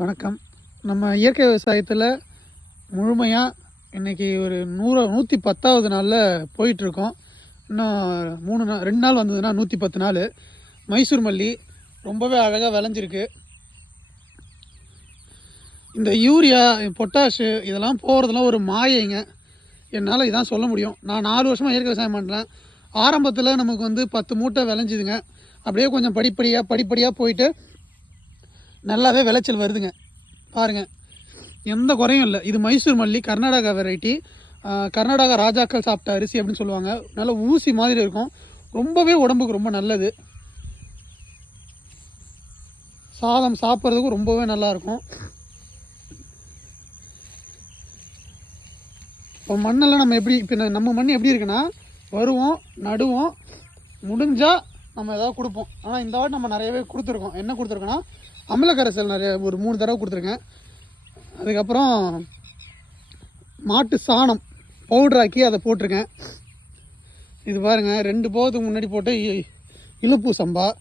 வணக்கம். நம்ம இயற்கை விவசாயத்தில் முழுமையாக இன்றைக்கி ஒரு நூறு நூற்றி பத்தாவது நாளில் போயிட்டுருக்கோம். இன்னும் மூணு நாள் ரெண்டு நாள் வந்ததுன்னா நூற்றி பத்து நாள். மைசூர் மல்லி ரொம்பவே அழகாக விளைஞ்சிருக்கு. இந்த யூரியா பொட்டாஷு இதெல்லாம் போகிறதுலாம் ஒரு மாயைங்க. என்னால் இதான் சொல்ல முடியும். நான் நாலு வருஷமாக இயற்கை விவசாயம் பண்ணுறேன் ஆரம்பத்தில் நமக்கு வந்து பத்து மூட்டை விளைஞ்சிதுங்க. அப்படியே கொஞ்சம் படிப்படியாக படிப்படியாக போயிட்டு நல்லாவே விளைச்சல் வருதுங்க. பாருங்கள் எந்த குறையும் இல்லை. இது மைசூர் மல்லி கர்நாடகா வெரைட்டி கர்நாடகா ராஜாக்கள் சாப்பிட்ட அரிசி அப்படின்னு சொல்லுவாங்க. நல்ல ஊசி மாதிரி இருக்கும். ரொம்பவே உடம்புக்கு ரொம்ப நல்லது. சாதம் சாப்பிட்றதுக்கும் ரொம்பவே நல்லா இருக்கும். இப்போ மண்ணெல்லாம் நம்ம எப்படி இப்போ நம்ம மண் எப்படி இருக்குன்னா வருவோம் நடுவோம் முடிஞ்சால் நம்ம ஏதாவது கொடுப்போம். ஆனால் இந்த வாட்டி நம்ம நிறையவே கொடுத்துருக்கோம். என்ன கொடுத்துருக்கோன்னா அமலக்கரைசல் நிறைய ஒரு மூணு தடவை கொடுத்துருக்கேன். அதுக்கப்புறம் மாட்டு சாணம் பவுடராக்கி அதை போட்டிருக்கேன். இது பாருங்கள் ரெண்டு போகத்துக்கு முன்னாடி போட்ட இ- இலுப்பு சம்பா.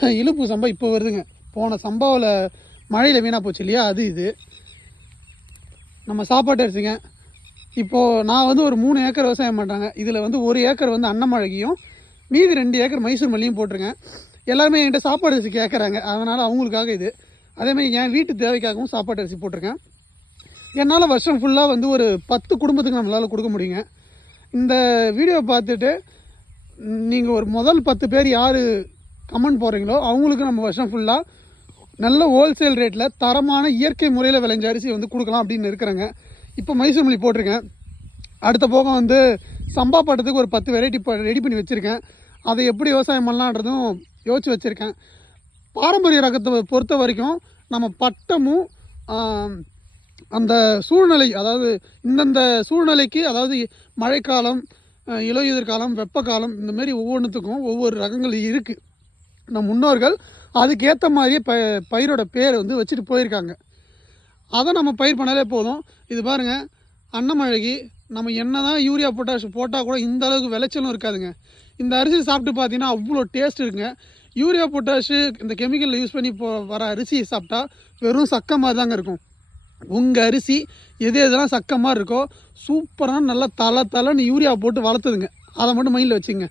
இலுப்பு சம்பா இப்போ வருதுங்க. போன சம்பாவில் மழையில் வீணாக போச்சு இல்லையா? அது இது. நம்ம சாப்பாட்டு அரிசிங்க இப்போது நான் வந்து ஒரு மூணு ஏக்கர் விவசாயம் பண்ணுறாங்க இதில் வந்து ஒரு ஏக்கர் வந்து அன்னமழகியும் மீதி ரெண்டு ஏக்கர் மைசூர் மல்லியும் போட்டிருக்கேன். எல்லாருமே என்கிட்ட சாப்பாடு அரிசி கேட்குறாங்க அதனால் அவங்களுக்காக இது. அதேமாதிரி என் வீட்டு தேவைக்காகவும் சாப்பாட்டு அரிசி போட்டிருக்கேன். என்னால் வருஷம் ஃபுல்லாக வந்து ஒரு பத்து குடும்பத்துக்கு நம்மளால் கொடுக்க முடியுங்க. இந்த வீடியோ பார்த்துட்டு நீங்கள் ஒரு முதல் பத்து பேர் யார் கமெண்ட் போடுறீங்களோ அவங்களுக்கு நம்ம வருஷம் ஃபுல்லாக நல்ல ஹோல்சேல் ரேட்டில் தரமான இயற்கை முறையில் விளைஞ்ச அரிசி வந்து கொடுக்கலாம் அப்படின்னு இருக்கிறேங்க. இப்போ மைசூர் மல்லி போட்டிருக்கேன். அடுத்த போகம் வந்து சம்பா பட்டத்துக்கு ஒரு பத்து வெரைட்டி ரெடி பண்ணி வச்சுருக்கேன். அதை எப்படி விவசாயம் பண்ணலான்றதும் யோசித்து வச்சுருக்கேன். பாரம்பரிய ரகத்தை பொறுத்த வரைக்கும் நம்ம பட்டமும் அந்த சூழ்நிலை அதாவது இந்தந்த சூழ்நிலைக்கு அதாவது மழைக்காலம் இலையுதிர்காலம் காலம் வெப்பக்காலம் இந்தமாரி ஒவ்வொன்றுத்துக்கும் ஒவ்வொரு ரகங்கள் இருக்குது நம் முன்னோர்கள் அதுக்கேற்ற மாதிரியே ப பயிரோட பேர் வந்து வச்சுட்டு போயிருக்காங்க. அதை நம்ம பயிர் பண்ணாலே போதும். இது பாருங்கள் அன்னமழகி நம்ம என்ன தான் யூரியா பொட்டாஷ் போட்டால் கூட இந்த அளவுக்கு விளைச்சலும் இருக்காதுங்க. இந்த அரிசி சாப்பிட்டு பார்த்தீங்கன்னா அவ்வளோ டேஸ்ட் இருக்குங்க. யூரியா பொட்டாஷு இந்த கெமிக்கலில் யூஸ் பண்ணி போ வர அரிசி சாப்பிட்டா வெறும் சக்கை மாதிரி தாங்க இருக்கும். உங்கள் அரிசி எது எதெல்லாம் சக்கை மாதிரி இருக்கோ சூப்பராக நல்லா தலை தலைன்னு யூரியா போட்டு வளர்த்துதுங்க. அதை மட்டும் மைண்டில் வச்சுங்க.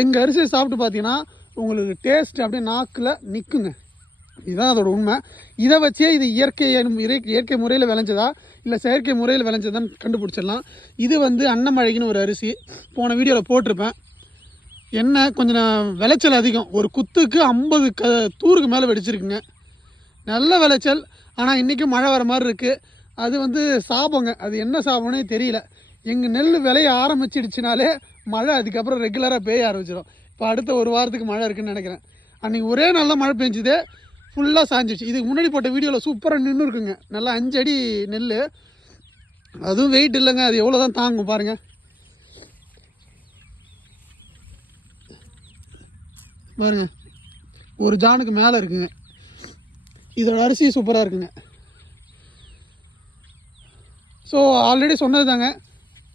எங்கள் அரிசியை சாப்பிட்டு பார்த்தீங்கன்னா உங்களுக்கு டேஸ்ட் அப்படியே நாக்கில் நிற்குங்க இதுதான் அதோட உண்மை. இதை வச்சே இது இயற்கை இயற்கை முறையில் விளைஞ்சதா? இல்லை செயற்கை முறையில் விளைஞ்சதான்னு கண்டுபிடிச்சிடலாம். இது வந்து அன்னமழைக்குன்னு ஒரு அரிசி. போன வீடியோவில் போட்டிருப்பேன். என்ன கொஞ்சம் விளைச்சல் அதிகம். ஒரு குத்துக்கு ஐம்பது க தூருக்கு மேலே வெடிச்சிருக்குங்க. நல்ல விளைச்சல். ஆனால் இன்றைக்கும் மழை வர மாதிரி இருக்குது அது வந்து சாபங்க. அது என்ன சாபம்னே தெரியல. எங்கள் நெல் விளைய ஆரம்பிச்சிடுச்சுனாலே மழை அதுக்கப்புறம் ரெகுலராக பெய்ய ஆரம்பிச்சிடும். இப்போ அடுத்த ஒரு வாரத்துக்கு மழை இருக்குன்னு நினைக்கிறேன். அன்றைக்கி ஒரே நல்ல மழை பெஞ்சுது. ஃபுல்லாக சாஞ்சிச்சு இதுக்கு முன்னாடி போட்ட வீடியோவில் சூப்பராக நின்று இருக்குங்க நல்லா அஞ்சடி நெல் அதுவும் வெயிட் இல்லைங்க. அது எவ்வளோ தான் தாங்கும் பாருங்கள் பாருங்க. ஒரு ஜானுக்கு மேலே இருக்குங்க. இதோட அரிசி சூப்பராக இருக்குங்க. ஸோ ஆல்ரெடி சொன்னது தாங்க.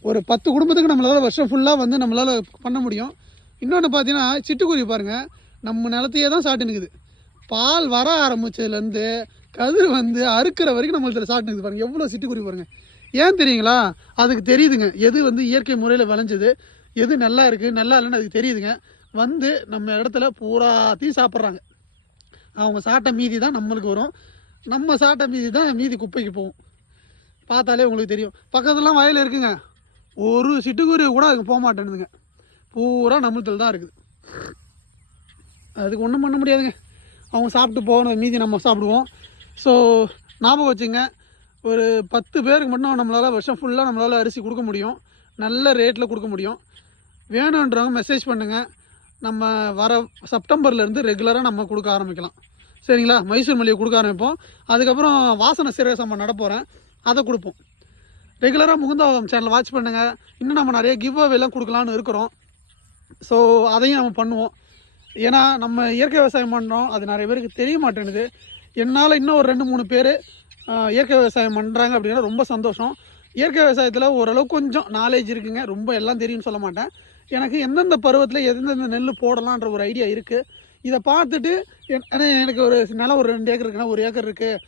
ஒரு பத்து குடும்பத்துக்கு நம்மளால் வருஷம் ஃபுல்லாக வந்து நம்மளால் பண்ண முடியும். இன்னொன்று பார்த்தீங்கன்னா சிட்டுக்குருவி பாருங்கள் நம்ம நிலத்தையே தான் சாப்பிட்டு நிற்குது பால் வர ஆரம்பித்ததுலேருந்து கதிர் வந்து அறுக்கிற வரைக்கும் நம்மள்ட்ட சாப்பிட்டு நிற்குது பாருங்கள் எவ்வளோ சிட்டுக்குருவி பாருங்கள் ஏன் தெரியுங்களா? அதுக்கு தெரியுதுங்க. எது வந்து இயற்கை முறையில் விளைஞ்சது? எது நல்லா இருக்குது நல்லா இல்லைன்னு அதுக்கு தெரியுதுங்க. வந்து நம்ம இடத்துல பூராத்தையும் சாப்பிட்றாங்க. அவங்க சாப்பிட்ட மீதி தான் நம்மளுக்கு வரும். நம்ம சாப்பிட்ட மீதி தான் மீதி குப்பைக்கு போகும். பார்த்தாலே உங்களுக்கு தெரியும். பக்கத்துலலாம் வயல் இருக்குங்க. ஒரு சிட்டுக்குருவி கூட அதுக்கு போக மாட்டேனுதுங்க பூரா நம்மளத்தில் தான் இருக்குது. அதுக்கு ஒன்றும் பண்ண முடியாதுங்க. அவங்க சாப்பிட்டு போகணும் மீதி நம்ம சாப்பிடுவோம். ஸோ ஞாபகம் வச்சுங்க. ஒரு பத்து பேருக்கு மட்டும் நம்மளால் வருஷம் ஃபுல்லாக நம்மளால் அரிசி கொடுக்க முடியும். நல்ல ரேட்டில் கொடுக்க முடியும். வேணுன்றவங்க மெசேஜ் பண்ணுங்கள் நம்ம வர செப்டம்பர்லேருந்து ரெகுலராக நம்ம கொடுக்க ஆரம்பிக்கலாம். சரிங்களா? மைசூர் மல்லிகை கொடுக்க ஆரம்பிப்போம். அதுக்கப்புறம் வாசனை சீரக நடப்போகிறேன் அதை கொடுப்போம். ரெகுலராக முகுந்தாவகம் சேனல் வாட்ச் பண்ணுங்கள் இன்னும் நம்ம நிறைய கிவ் அவேலாம் கொடுக்கலான்னு இருக்கிறோம். ஸோ அதையும் நம்ம பண்ணுவோம். ஏன்னா நம்ம இயற்கை விவசாயம் பண்ணுறோம் அது நிறைய பேருக்கு தெரிய மாட்டேங்குது. என்னால் இன்னும் ஒரு ரெண்டு மூணு பேர் இயற்கை விவசாயம் பண்ணுறாங்க அப்படின்னா ரொம்ப சந்தோஷம். இயற்கை விவசாயத்தில் ஓரளவு கொஞ்சம் நாலேஜ் இருக்குங்க. ரொம்ப எல்லாம் தெரியும்னு சொல்ல மாட்டேன். எனக்கு எந்தெந்த பருவத்தில் எந்தெந்த நெல் போடலான்ற ஒரு ஐடியா இருக்குது இதை பார்த்துட்டு என்- எனக்கு ஒரு நிலம் ஒரு ரெண்டு ஏக்கர் இருக்குன்னா ஒரு ஏக்கர் இருக்குது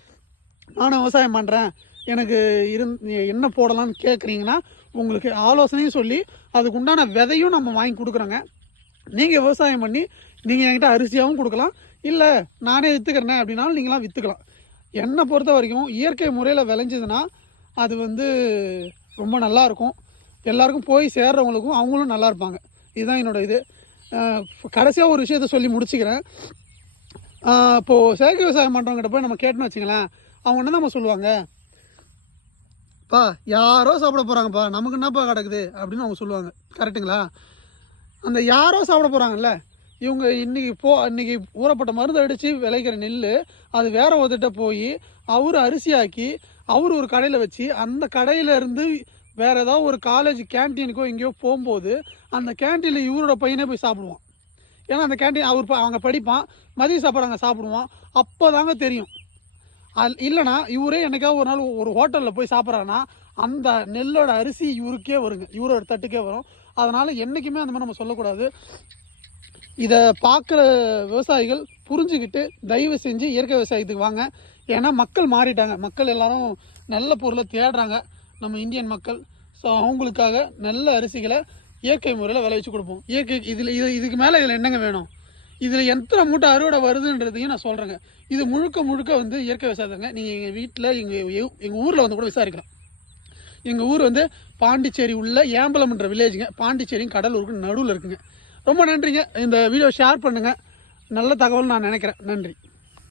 நானும் விவசாயம் பண்ணுறேன் எனக்கு இருந் என்ன போடலாம்னு கேட்குறீங்கன்னா உங்களுக்கு ஆலோசனையும் சொல்லி அதுக்கு உண்டான விதையும் நம்ம வாங்கி கொடுக்குறோங்க. நீங்கள் விவசாயம் பண்ணி நீங்கள் என்கிட்ட அரிசியாகவும் கொடுக்கலாம். இல்லை நானே விற்றுக்கிறேனே அப்படின்னாலும் நீங்களாம் விற்றுக்கலாம் என்னை பொறுத்த வரைக்கும் இயற்கை முறையில் விளைஞ்சதுன்னா அது வந்து ரொம்ப நல்லா இருக்கும் எல்லாருக்கும் போய் சேர்றவங்களுக்கும் அவங்களும் நல்லா இருப்பாங்க இதுதான் என்னோட இது. கடைசியாக ஒரு விஷயத்த சொல்லி முடிச்சுக்கிறேன். இப்போது செயற்கை விவசாயம் பண்ணுறவங்ககிட்ட போய் நம்ம கேட்டோம்னு வச்சுங்களேன் அவங்க என்ன நம்ம சொல்லுவாங்க? பா யாரோ சாப்பிட போகிறாங்கப்பா நமக்கு என்னப்பா கிடக்குது? அப்படின்னு அவங்க சொல்லுவாங்க. கரெக்டுங்களா அந்த யாரோ சாப்பிட போகிறாங்கல்ல இவங்க இன்றைக்கி போ இன்றைக்கி ஊறப்பட்ட மருந்து அடித்து விளைக்கிற நெல் அது வேற ஒருத்திட்ட போய் அவர் அரிசியாக்கி அவர் ஒரு கடையில் வச்சு அந்த கடையில இருந்து வேறு ஏதாவது ஒரு காலேஜ் கேன்டீனுக்கோ எங்கேயோ போகும்போது அந்த கேன்டீனில் இவரோட பையனே போய் சாப்பிடுவான். ஏன்னா அந்த கேன்டீன் அவர் ப- அவங்க படிப்பான் மதிய சாப்பாடு அங்கே சாப்பிடுவான் அப்போ தாங்க தெரியும். அது இல்லைனா இவரே என்னைக்காவது ஒரு நாள் ஒரு ஹோட்டலில் போய் சாப்பிட்றான்னா அந்த நெல்லோட அரிசி இவருக்கே வருங்க இவரோட தட்டுக்கே வரும். அதனால் என்றைக்குமே அந்த மாதிரி நம்ம சொல்லக்கூடாது. இதை பார்க்குற விவசாயிகள் புரிஞ்சுக்கிட்டு தயவு செஞ்சு இயற்கை விவசாயத்துக்கு வாங்க. ஏன்னா மக்கள் மாறிட்டாங்க. மக்கள் எல்லாரும் நல்ல பொருளை தேடுறாங்க. நம்ம இந்தியன் மக்கள். ஸோ அவங்களுக்காக நல்ல அரிசிகளை இயற்கை முறையில் விளைவிச்சு கொடுப்போம். இயற்கை இதில் இது இதுக்கு மேலே இதில் என்னங்க வேணும்? இதில் எத்தனை மூட்டை அறுவடை வருதுன்றதையும் நான் சொல்கிறேங்க இது முழுக்க முழுக்க வந்து இயற்கை விவசாயத்துங்க. நீங்கள் எங்கள் வீட்டில் எங்கள் எங்கள் ஊரில் வந்து கூட விசாரிக்கலாம். எங்கள் ஊர் வந்து பாண்டிச்சேரி உள்ள ஏம்பலம்ன்ற வில்லேஜுங்க பாண்டிச்சேரியும் கடலூருக்கு நடுவில் இருக்குங்க. ரொம்ப நன்றிங்க. இந்த வீடியோ ஷேர் பண்ணுங்கள் நல்ல தகவல் நான் நினைக்கிறேன். நன்றி.